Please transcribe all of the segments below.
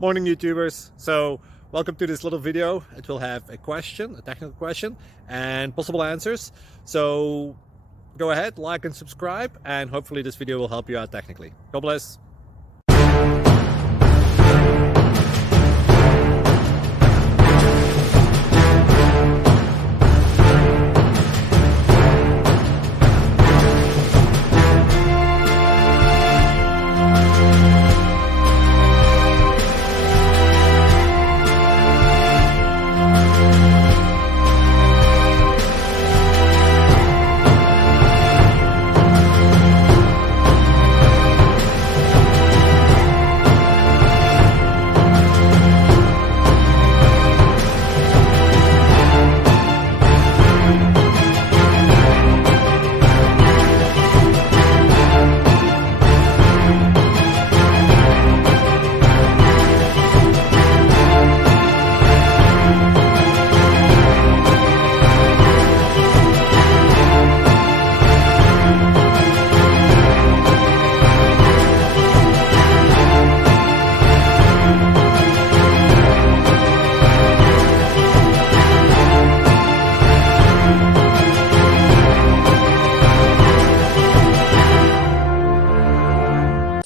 Morning YouTubers. So welcome to this little video. It will have a question, a technical question, and possible answers. So go ahead, like and subscribe, and hopefully this video will help you out technically. God bless.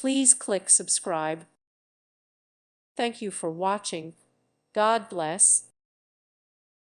Please click subscribe. Thank you for watching. God bless.